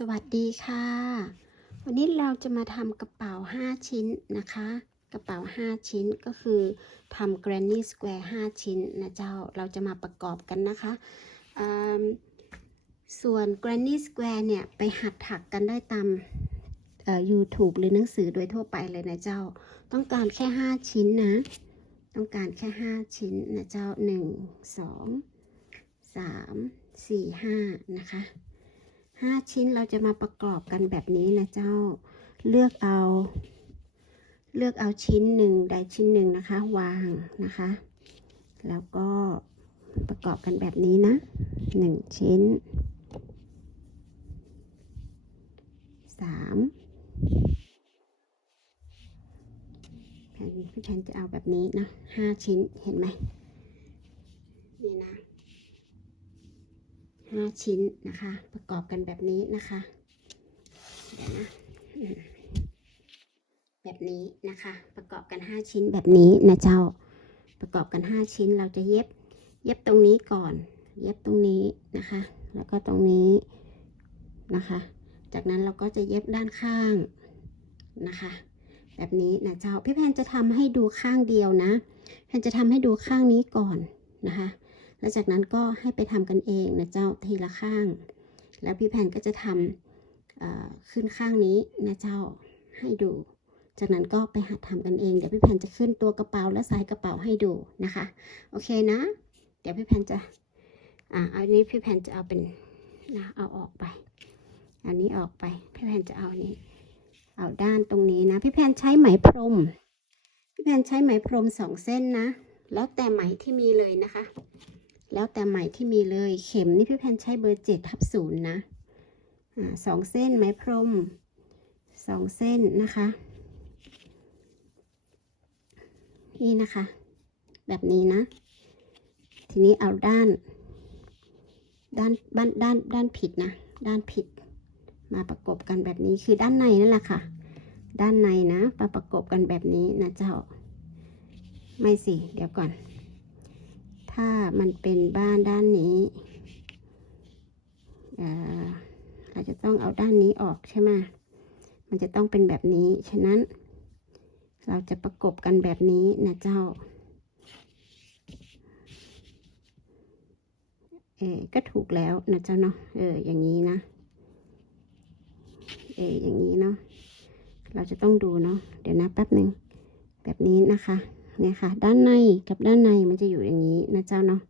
สวัสดีค่ะ วันนี้เราจะมาทำกระเป๋า 5 ชิ้นนะคะ กระเป๋า 5 ชิ้นก็คือทำ Granny Square 5 ชิ้นนะเจ้า เราจะมาประกอบกันนะคะส่วน Granny Square เนี่ย ไปหัดถักกันได้ตาม YouTube หรือหนังสือโดยทั่วไปเลยนะเจ้า ต้องการแค่ 5 ชิ้นนะ ต้องการแค่ 5 ชิ้นนะเจ้า 1 2 3 4 5 นะคะ ห้าชิ้นเราจะมาประกอบกันแบบนี้นะเจ้า เลือกเอา เลือกเอาชิ้นหนึ่งใดชิ้นหนึ่งนะคะ วางนะคะ แล้วก็ประกอบกันแบบนี้นะหนึ่งชิ้นสามแผ่นพี่แผ่นจะเอาแบบนี้นะห้าชิ้นเห็นไหมนี่นะ ห้าชิ้นนะคะ ประกอบกันแบบนี้นะคะเดี๋ยวนะแบบนี้นะคะ ประกอบกันห้าชิ้นแบบนี้นะเจ้า ประกอบกันห้าชิ้นเราจะเย็บ เย็บตรงนี้ก่อน เย็บตรงนี้นะคะ แล้วก็ตรงนี้นะคะ จากนั้นเราก็จะเย็บด้านข้างนะคะ แบบนี้นะเจ้าพี่แพนจะทำให้ดูข้างเดียวนะแพนจะทำให้ดูข้างนี้ก่อนนะคะ แล้วจากนั้นก็ให้ไปทำกันเองนะเจ้าทีละข้าง แล้วพี่แผ่นก็จะทำขึ้นข้างนี้นะเจ้าให้ดู จากนั้นก็ไปหัดทำกันเอง เดี๋ยวพี่แผ่นจะขึ้นตัวกระเป๋าและสายกระเป๋าให้ดูนะคะ โอเคนะ เดี๋ยวพี่แผ่นจะอ่าอันนี้พี่แผ่นจะเอาเป็นนะเอาออกไป อันนี้ออกไป พี่แผ่นจะเอานนี้ เอาด้านตรงนี้นะ พี่แผ่นใช้ไหมพรม พี่แผ่นใช้ไหมพรมสองเส้นนะ แล้วแต่ไหมที่มีเลยนะคะ แล้วแต่ไหมที่มีเลยเข็มนี่พี่แพนใช้เบอร์เจ็ดทับศูนย์นะอ่าสองเส้นไหมพรมสองเส้นนะคะ นี่นะคะ แบบนี้นะ ทีนี้เอาด้าน ด้านด้านด้านด้านผิดนะ ด้านผิด มาประกบกันแบบนี้คือด้านในนั่นแหละค่ะ ด้านในนะมาประกบกันแบบนี้นะเจ้า ไม่สิ เดี๋ยวก่อน ถ้ามันเป็นบ้านด้านนี้เอ่อเราจะต้องเอาด้านนี้ออกใช่ไหมมันจะต้องเป็นแบบนี้ ฉะนั้น เราจะประกบกันแบบนี้นะเจ้า เออก็ถูกแล้วนะเจ้าเนาะ เออ อย่างนี้นะ เอออย่างนี้เนาะ เราจะต้องดูเนาะ เดี๋ยวนะแป๊บหนึ่ง แบบนี้นะคะ เนี่ยค่ะ ด้านในกับด้านในมันจะอยู่อย่างนี้นะเจ้าเนาะ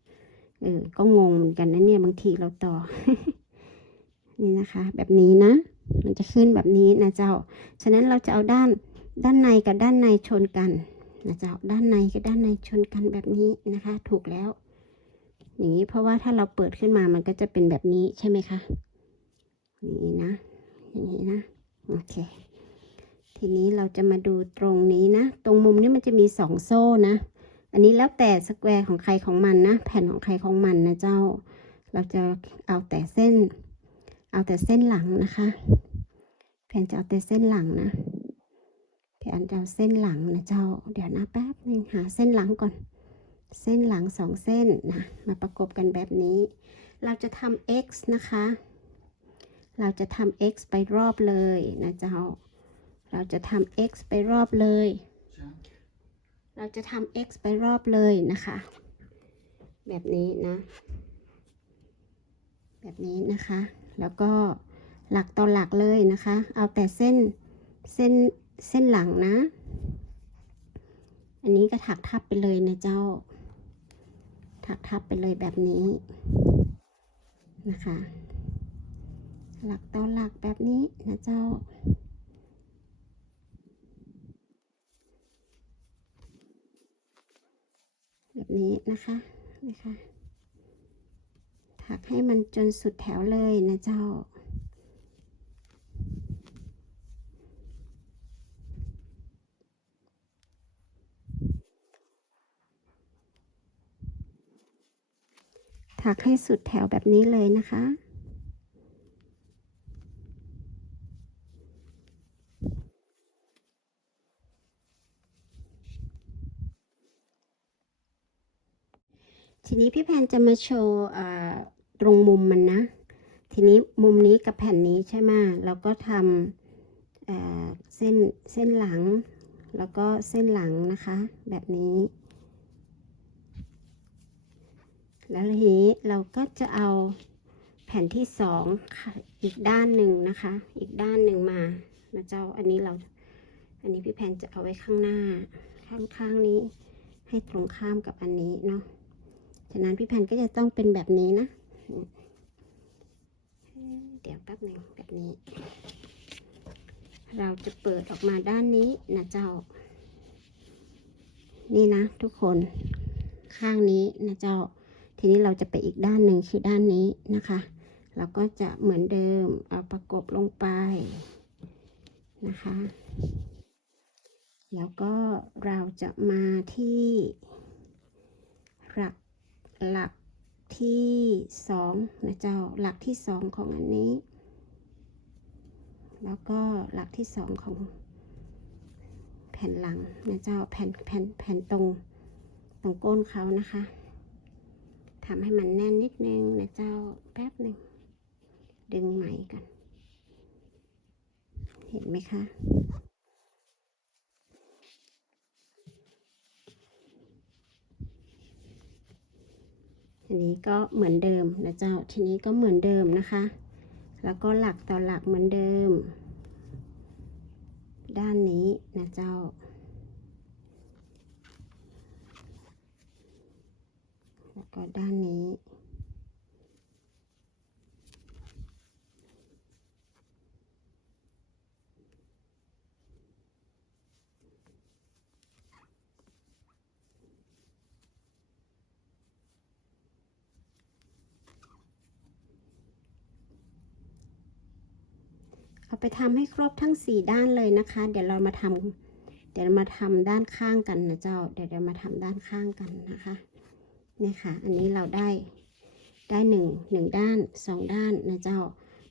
เออก็งงเหมือนกันนะเนี่ยบางทีเราต่อ นี่นะคะ แบบนี้นะ มันจะขึ้นแบบนี้นะเจ้า ฉะนั้นเราจะเอาด้านด้านในกับด้านในชนกันนะเจ้าด้านในกับด้านในชนกันแบบนี้นะคะ ถูกแล้ว อย่างนี้เพราะว่าถ้าเราเปิดขึ้นมามันก็จะเป็นแบบนี้ใช่ไหมคะอย่างนี้นะอย่างนี้นะโอเค ทีนี้เราจะมาดูตรงนี้นะ ตรงมุมนี้มันจะมีสองโซ่นะ อันนี้แล้วแต่สแควร์ของใครของมันนะ แผ่นของใครของมันนะเจ้า เราจะเอาแต่เส้น เอาแต่เส้นหลังนะคะ แผ่นจะเอาแต่เส้นหลังนะ แผ่นจะเอาเส้นหลังนะเจ้า เดี๋ยวนะแป๊บนึงหาเส้นหลังก่อน เส้นหลังสองเส้นนะ มาประกบกันแบบนี้ เราจะทำ x นะคะ เราจะทำ x ไปรอบเลยนะเจ้า เราจะทำ x ไปรอบเลย เราจะทำ x ไปรอบเลยนะคะ แบบนี้นะ แบบนี้นะคะ แล้วก็หลักต่อหลักเลยนะคะ เอาแต่เส้น เส้น เส้นหลังนะ อันนี้ก็ถักทับไปเลยนะเจ้า ถักทับไปเลยแบบนี้นะคะ หลักต่อหลักแบบนี้นะเจ้า แบบ นี้นะคะนะคะถักให้มันจนสุดแถวเลยนะเจ้า ถักให้สุดแถวแบบนี้เลยนะคะ ทีนี้พี่แพนจะมาโชว์ตรงมุมมันนะ ทีนี้มุมนี้กับแผ่นนี้ใช่ไหมเราก็ทำเเส้นเส้นหลัง แล้วก็เส้นหลังนะคะ แบบนี้ แล้วทีนี้เราก็จะเอาแผ่นที่สองค่ะอีกด้านหนึ่งนะคะ อีกด้านหนึ่งมานะเจ้าอันนี้เรา อันนี้พี่แพนจะเอาไว้ข้างหน้า ข้างๆนี้ให้ตรงข้ามกับอันนี้เนาะ ฉะนั้นพี่แพนก็จะต้องเป็นแบบนี้นะ เดี๋ยวแป๊บหนึ่งแบบนี้ เราจะเปิดออกมาด้านนี้นะเจ้า นี่นะทุกคนข้างนี้นะเจ้า ทีนี้เราจะไปอีกด้านหนึ่งคือด้านนี้นะคะ เราก็จะเหมือนเดิมเอาประกบลงไปนะคะ แล้วก็เราจะมาที่ หลักที่สองนะเจ้า หลักที่สองของอันนี้ แล้วก็หลักที่สองของแผ่นหลังนะเจ้าแผ่นแผ่นแผ่นตรงตรงก้นเขานะคะทำให้มันแน่นนิดนึงนะเจ้าแป๊บหนึ่งดึงไหมกัน เห็นไหมคะ อันนี้ก็เหมือนเดิมนะเจ้า ทีนี้ก็เหมือนเดิมนะคะ แล้วก็หลักต่อหลักเหมือนเดิม ด้านนี้นะเจ้า แล้วก็ด้านนี้ เอาไปทำให้ครบทั้งสี่ด้านเลยนะคะ เดี๋ยวเรามาทำเดี๋ยวมาทำด้านข้างกันนะเจ้า เดี๋ยวเรามาทำด้านข้างกันนะคะนี่ค่ะ อันนี้เราได้ได้หนึ่งหนึ่งด้านสองด้านนะเจ้า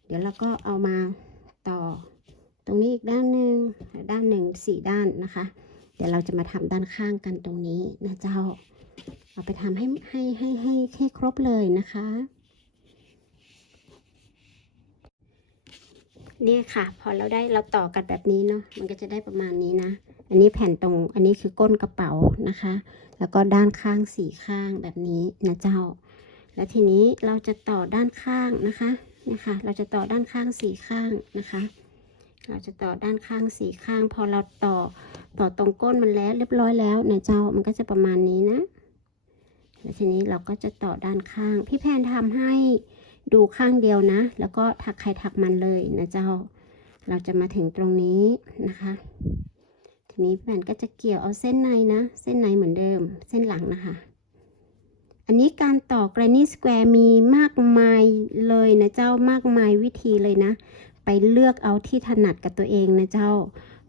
เดี๋ยวเราก็เอามาต่อ ตรงนี้อีกด้านหนึ่งด้านหนึ่งสี่ด้านนะคะ เดี๋ยวเราจะมาทำด้านข้างกันตรงนี้นะเจ้า เอาไปทำให้ให้ให้ให้ให้ครบเลยนะคะ เนี่ยค่ะ พอเราได้เราต่อกันแบบนี้เนาะมันก็จะได้ประมาณนี้นะ อันนี้แผ่นตรงอันนี้คือก้นกระเป๋านะคะ แล้วก็ด้านข้างสี่ข้างแบบนี้นะเจ้า แล้วทีนี้เราจะต่อด้านข้างนะคะนะคะเราจะต่อด้านข้างสี่ข้างนะคะ เราจะต่อด้านข้างสี่ข้าง พอเราต่อต่อตรงก้นมันแล้วเรียบร้อยแล้วนะเจ้ามันก็จะประมาณนี้นะแล้วทีนี้เราก็จะต่อด้านข้าง พี่แพนทำให้ ดูข้างเดียวนะ แล้วก็ถักใครถักมันเลยนะเจ้า เราจะมาถึงตรงนี้นะคะ ทีนี้แผ่นก็จะเกี่ยวเอาเส้นในนะ เส้นในเหมือนเดิม เส้นหลังนะคะ อันนี้การต่อ Granny Square มีมากมายเลยนะเจ้ามากมายวิธีเลยนะ ไปเลือกเอาที่ถนัดกับตัวเองนะเจ้า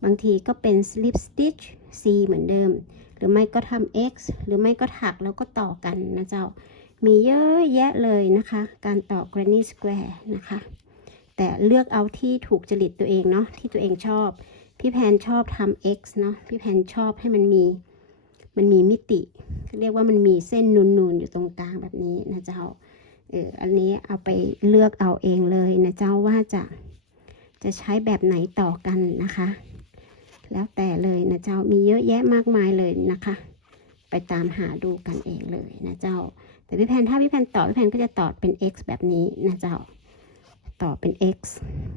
บางทีก็เป็น slip stitch C เหมือนเดิม หรือไม่ก็ทำ X หรือไม่ก็ถักแล้วก็ต่อกันนะเจ้า มีเยอะแยะเลยนะคะ การต่อ Granny Square นะคะ แต่เลือกเอาที่ถูกจริตตัวเองเนาะที่ตัวเองชอบ พี่แพนชอบทำ X เนาะพี่แพนชอบให้มันมีมันมีมิติ เรียกว่ามันมีเส้นนูนๆอยู่ตรงกลางแบบนี้นะเจ้าเอออันนี้เอาไปเลือกเอาเองเลยนะเจ้าว่าจะจะใช้แบบไหนต่อกันนะคะ แล้วแต่เลยนะเจ้ามีเยอะแยะมากมายเลยนะคะ ไปตามหาดูกันเองเลยนะเจ้า แต่พี่แพนถ้าพี่แพนต่อพี่แพนก็จะต่อเป็น x แบบนี้นะเจ้า ต่อเป็น x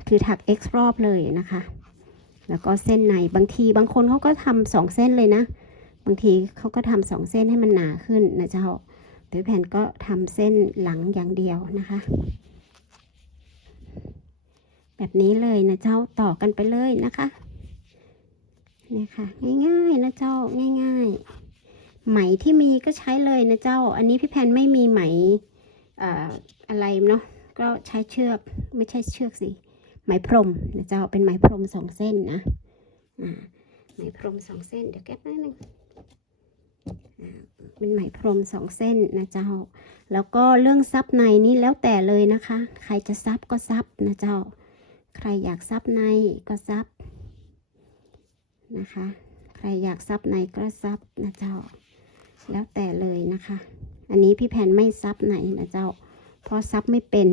คือถัก x รอบเลยนะคะ แล้วก็เส้นในบางทีบางคนเขาก็ทำสองเส้นเลยนะ บางทีเขาก็ทำสองเส้นให้มันหนาขึ้นนะเจ้าแต่พี่แพนก็ทำเส้นหลังอย่างเดียวนะคะ แบบนี้เลยนะเจ้าต่อกันไปเลยนะคะนี่ค่ะง่ายๆนะเจ้าง่าย ๆ ไหมที่มีก็ใช้เลยนะเจ้า อันนี้พี่แพนไม่มีไหมเอ่อะไรเนาะก็ใช้เชือกไม่ใช่เชือกสิไหมพรมนะเจ้าเป็นไหมพรมสองเส้นนะไหมพรมสองเส้นเดี๋ยวแก๊ปนิดนึงอ่าเป็นไหมพรมสองเส้นนะเจ้า แล้วก็เรื่องซับในนี่แล้วแต่เลยนะคะ ใครจะซับก็ซับนะเจ้า ใครอยากซับในก็ซับนะคะ ใครอยากซับในก็ซับนะเจ้า แล้วแต่เลยนะคะ อันนี้พี่แพนไม่ซับไหนนะเจ้า เพราะซับไม่เป็น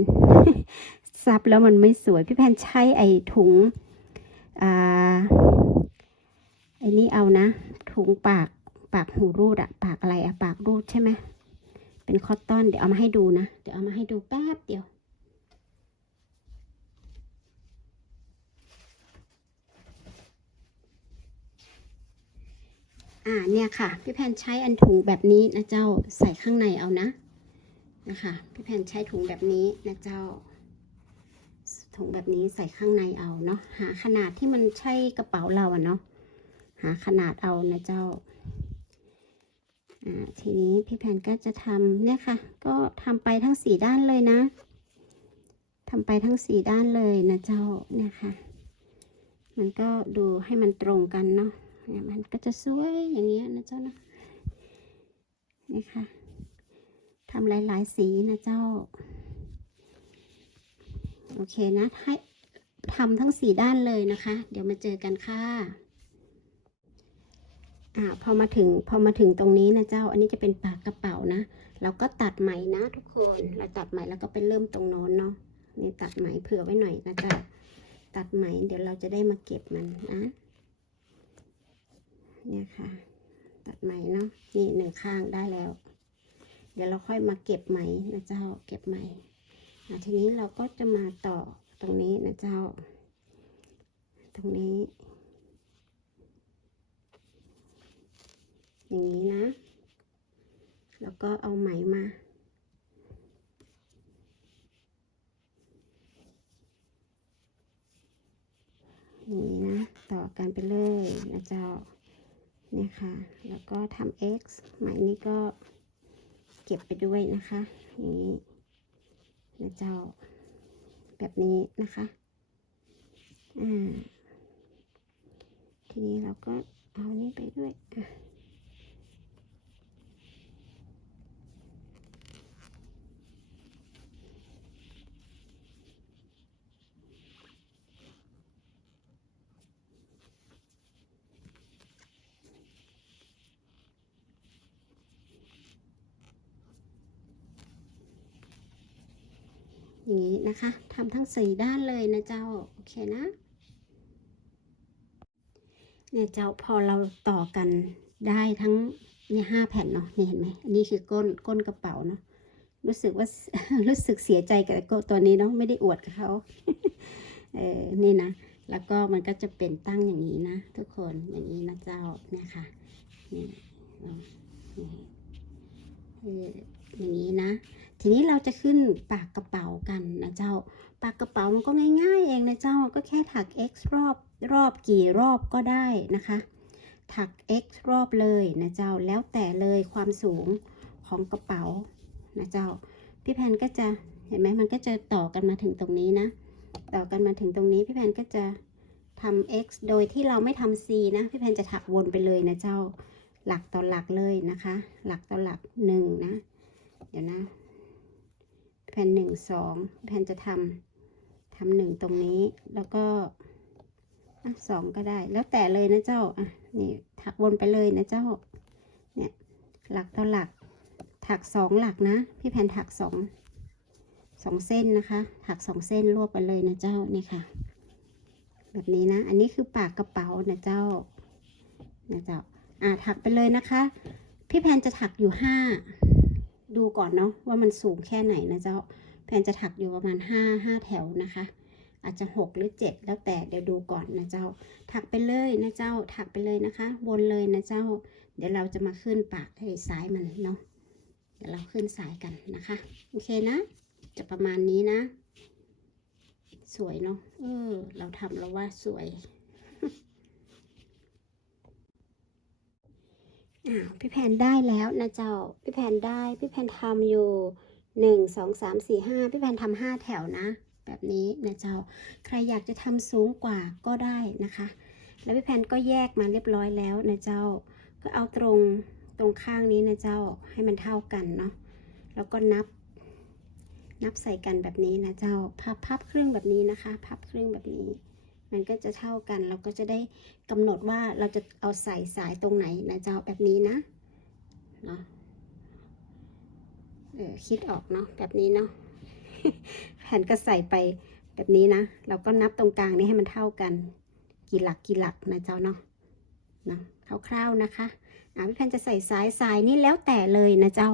ซับแล้วมันไม่สวย พี่แพนใช้ไอ้ถุงอ่าไอ้นี่เอานะ ถุงปากปากหูรูดอะปากอะไรอะปากรูดใช่ไหมเป็นคอตตอนเดี๋ยวเอามาให้ดูนะ เดี๋ยวเอามาให้ดูแป๊บเดียว อ่าเนี่ยค่ะ พี่แพนใช้อันถุงแบบนี้นะเจ้าใส่ข้างในเอานะนะคะพี่แพนใช้ถุงแบบนี้นะเจ้า ถุงแบบนี้ใส่ข้างในเอาเนาะหาขนาดที่มันใช่กระเป๋าเราอะเนาะหาขนาดเอานะเจ้าอ่าทีนี้พี่แพนก็จะทำเนี่ยค่ะ ก็ทำไปทั้งสี่ด้านเลยนะทำไปทั้งสี่ด้านเลยนะเจ้าเนี่ยค่ะ มันก็ดูให้มันตรงกันเนาะ เนี่ยมันก็จะสวยอย่างเงี้ยนะเจ้านะนี่ค่ะทำหลาย ๆ สีนะเจ้า โอเคนะให้ทำทั้งสี่ด้านเลยนะคะ เดี๋ยวมาเจอกันค่ะอ่าพอมาถึงพอมาถึงตรงนี้นะเจ้า อันนี้จะเป็นปากกระเป๋านะเราก็ตัดไหมนะทุกคนเราตัดไหมแล้วก็ไปเริ่มตรงโน้นเนาะนี่ตัดไหมเผื่อไว้หน่อยนะเจ้าตัดไหมเดี๋ยวเราจะได้มาเก็บมันนะ เนี่ยค่ะ ตัดไหมเนาะนี่หนึ่งข้างได้แล้ว เดี๋ยวเราค่อยมาเก็บไหมนะเจ้าเก็บไหมอะทีนี้เราก็จะมาต่อตรงนี้นะเจ้า ตรงนี้ อย่างนี้นะ แล้วก็เอาไหมมาอย่างนี้นะ ต่อกันไปเลยนะเจ้า นี่ยค่ะแล้วก็ทำ x ใหมนี้ก็เก็บไปด้วยนะคะ อย่างนี้นะเจ้า แบบนี้นะคะ อ่า ทีนี้เราก็เอานี้ไปด้วยอะ อย่างนี้นะคะทำทั้งสี่ด้านเลยนะเจ้าโอเคนะเนี่ยเจ้าพอเราต่อกันได้ทั้งเนี่ยห้าแผ่นเนาะนี่เห็นไหมอันนี้คือก้นก้นกระเป๋าเนาะรู้สึกว่ารู้สึกเสียใจกับตัวนี้เนาะไม่ได้อวดกับเขาเออนี่นะแล้วก็มันก็จะเป็นตั้งอย่างนี้นะ ทุกคนอย่างนี้นะเจ้าเนี่ยค่ะนี่เอานี่เอออย่างนี้นะ ทีนี้เราจะขึ้นปากกระเป๋ากันนะเจ้า ปากกระเป๋ามันก็ง่ายๆเองนะเจ้า ก็แค่ถัก x รอบรอบกี่รอบก็ได้นะคะ ถัก x รอบเลยนะเจ้า แล้วแต่เลยความสูงของกระเป๋านะเจ้า พี่แพนก็จะเห็นไหมมันก็จะต่อกันมาถึงตรงนี้นะ ต่อกันมาถึงตรงนี้พี่แพนก็จะทำ x โดยที่เราไม่ทำ c นะ พี่แพนจะถักวนไปเลยนะเจ้า หลักต่อหลักเลยนะคะ หลักต่อหลักหนึ่งนะ เดี๋ยวนะ ผ่นหนึ่งสองแผ่นจะทำทำหนึ่งตรงนี้แล้วก็สองก็ได้ แล้วแต่เลยนะเจ้าอะนี่ถักวนไปเลยนะเจ้าเนี่ยหลักต่อหลัก ถักสองหลักนะ พี่แผ่นถักสองสองเส้นนะคะ ถักสองเส้นรวบไปเลยนะเจ้านี่ค่ะ แบบนี้นะ อันนี้คือปากกระเป๋านะเจ้านะเจ้าอะถักไปเลยนะคะ พี่แพนจะถักอยู่ห้า ดูก่อนเนาะว่ามันสูงแค่ไหนนะเจ้าแพนจะถักอยู่ประมาณห้าห้าแถวนะคะ อาจจะหกหรือเจ็ดแล้วแต่เดี๋ยวดูก่อนนะเจ้า ถักไปเลยนะเจ้าถักไปเลยนะคะวนเลยนะเจ้า เดี๋ยวเราจะมาขึ้นปากให้สายมันเนาะเดี๋ยวเราขึ้นสายกันนะคะโอเคนะ จะประมาณนี้นะ สวยเนาะเออ เราทำแล้วว่าสวย อ้าวพี่แพนได้แล้วนะเจ้า พี่แพนได้ พี่แพนทำอยู่หนึ่งสองสามสี่ห้าพี่แพนทำห้าแถวนะ แบบนี้นะเจ้า ใครอยากจะทำสูงกว่าก็ได้นะคะ แล้วพี่แพนก็แยกมาเรียบร้อยแล้วนะเจ้า ก็เอาตรงตรงข้างนี้นะเจ้าให้มันเท่ากันเนาะ แล้วก็นับ นับใส่กันแบบนี้นะเจ้า พับพับครึ่งแบบนี้นะคะ พับครึ่งแบบนี้ มันก็จะเท่ากัน เราก็จะได้กำหนดว่าเราจะเอาใส่สายตรงไหนนะเจ้าแบบนี้นะเนาะเออคิดออกเนาะแบบนี้เนาะแผ่นก็ใส่ไปแบบนี้นะ เราก็นับตรงกลางนี้ให้มันเท่ากัน กี่หลักกี่หลักนะเจ้าเนาะนะคร่าวๆนะคะอ่าพี่แพนจะใส่สายสายนี่แล้วแต่เลยนะเจ้า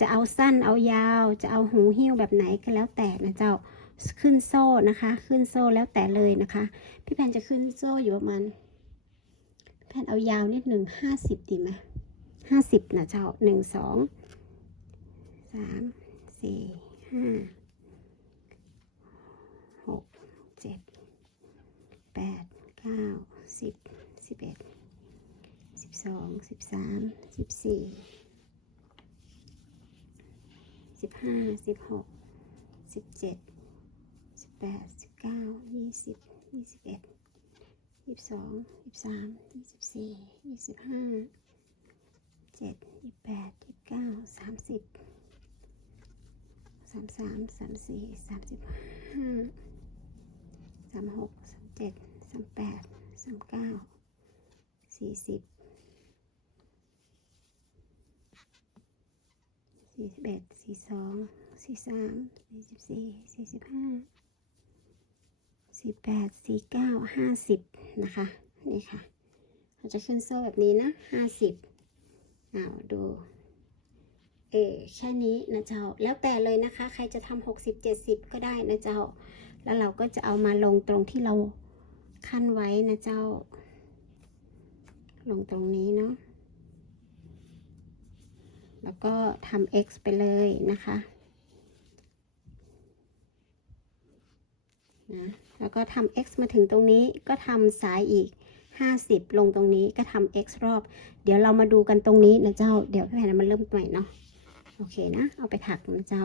จะเอาสั้นเอายาว จะเอาหูหิ้วแบบไหนก็แล้วแต่นะเจ้า ขึ้นโซ่นะคะ ขึ้นโซ่แล้วแต่เลยนะคะ พี่แพนจะขึ้นโซ่อยู่ประมาณแพนเอายาวนิดหนึ่งห้าสิบดีไหมห้าสิบนะเจ้าหนึ่งสองสามสี่ห้าหกเจ็ดแปดเก้าสิบสิบเอ็ดสิบสองสิบสามสิบสี่สิบห้าสิบหกสิบเจ็ด แปดสิบเก้ายี่สิบยี่สิบเอ็ดยี่สิบสองยี่สิบสามยี่สิบสี่ยี่สิบห้าเจ็ดยี่สิบแปดยี่สิบเก้าสามสิบสามสามสามสี่สามสิบห้าสามหกสามเจ็ดสามแปดสามเก้าสี่สิบสี่สิบเอ็ดสี่สองสี่สามสี่สิบสี่สี่สิบห้า สี่แปดสี่เก้าห้าสิบนะคะ นี่ค่ะเราจะขึ้นโซ่แบบนี้นะห้าสิบอ้าดูเออแค่นี้นะเจ้า แล้วแต่เลยนะคะ ใครจะทำหกสิบเจ็ดสิบก็ได้นะเจ้า แล้วเราก็จะเอามาลงตรงที่เราขั้นไว้นะเจ้า ลงตรงนี้เนาะ แล้วก็ทำ x ไปเลยนะคะ นะ แล้วก็ทำ x มาถึงตรงนี้ก็ทำสายอีก 50 ลงตรงนี้ก็ทำ x รอบ เดี๋ยวเรามาดูกันตรงนี้นะเจ้า เดี๋ยวพี่แพนมาเริ่มใหม่เนาะ โอเคนะ เอาไปถักนะเจ้า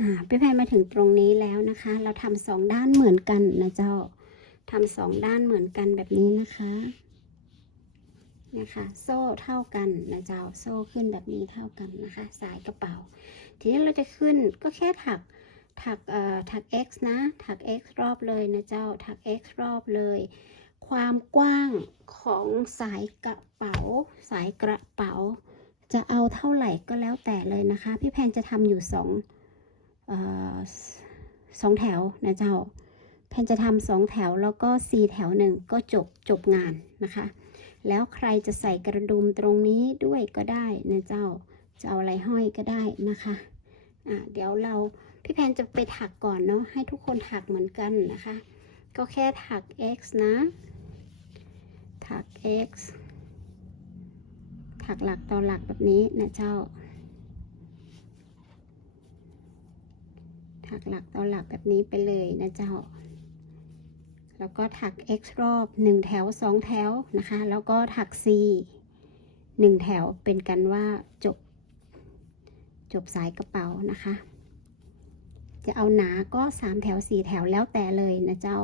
อ่าพี่แพนมาถึงตรงนี้แล้วนะคะ เราทำสองด้านเหมือนกันนะเจ้าทำสองด้านเหมือนกันแบบนี้นะคะนะคะโซ่เท่ากันนะเจ้าโซ่ขึ้นแบบนี้เท่ากันนะคะ สายกระเป๋า ทีนี้เราจะขึ้นก็แค่ถัก ถักเอ่อถัก x นะ ถัก x รอบเลยนะเจ้า ถัก x รอบเลย ความกว้างของสายกระเป๋า สายกระเป๋า จะเอาเท่าไหร่ก็แล้วแต่เลยนะคะ พี่แพนจะทำอยู่สองเอ่อสองแถวนะเจ้า แพนจะทำสองแถวแล้วก็สี่แถวหนึ่งก็จบจบงานนะคะ แล้วใครจะใส่กระดุมตรงนี้ด้วยก็ได้นะเจ้า จะเอาอะไรห้อยก็ได้นะคะ อะเดี๋ยวเรา พี่แพนจะไปถักก่อนเนาะให้ทุกคนถักเหมือนกันนะคะ ก็แค่ถัก x นะ ถัก x ถักหลักต่อหลักแบบนี้นะเจ้า ถักหลักต่อหลักแบบนี้ไปเลยนะเจ้า แล้วก็ถัก x รอบ 1 แถว 2 แถวนะคะ แล้วก็ถัก c 1 แถวเป็นกันว่าจบ จบสายกระเป๋านะคะ จะเอาหนาก็สามแถวสี่แถวแล้วแต่เลยนะเจ้า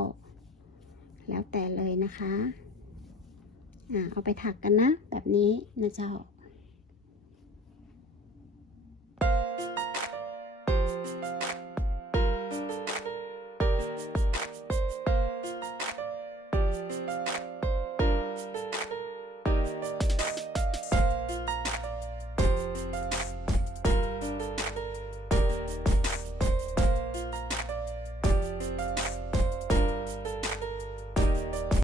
แล้วแต่เลยนะคะ อ่าเอาไปถักกันนะ แบบนี้นะเจ้า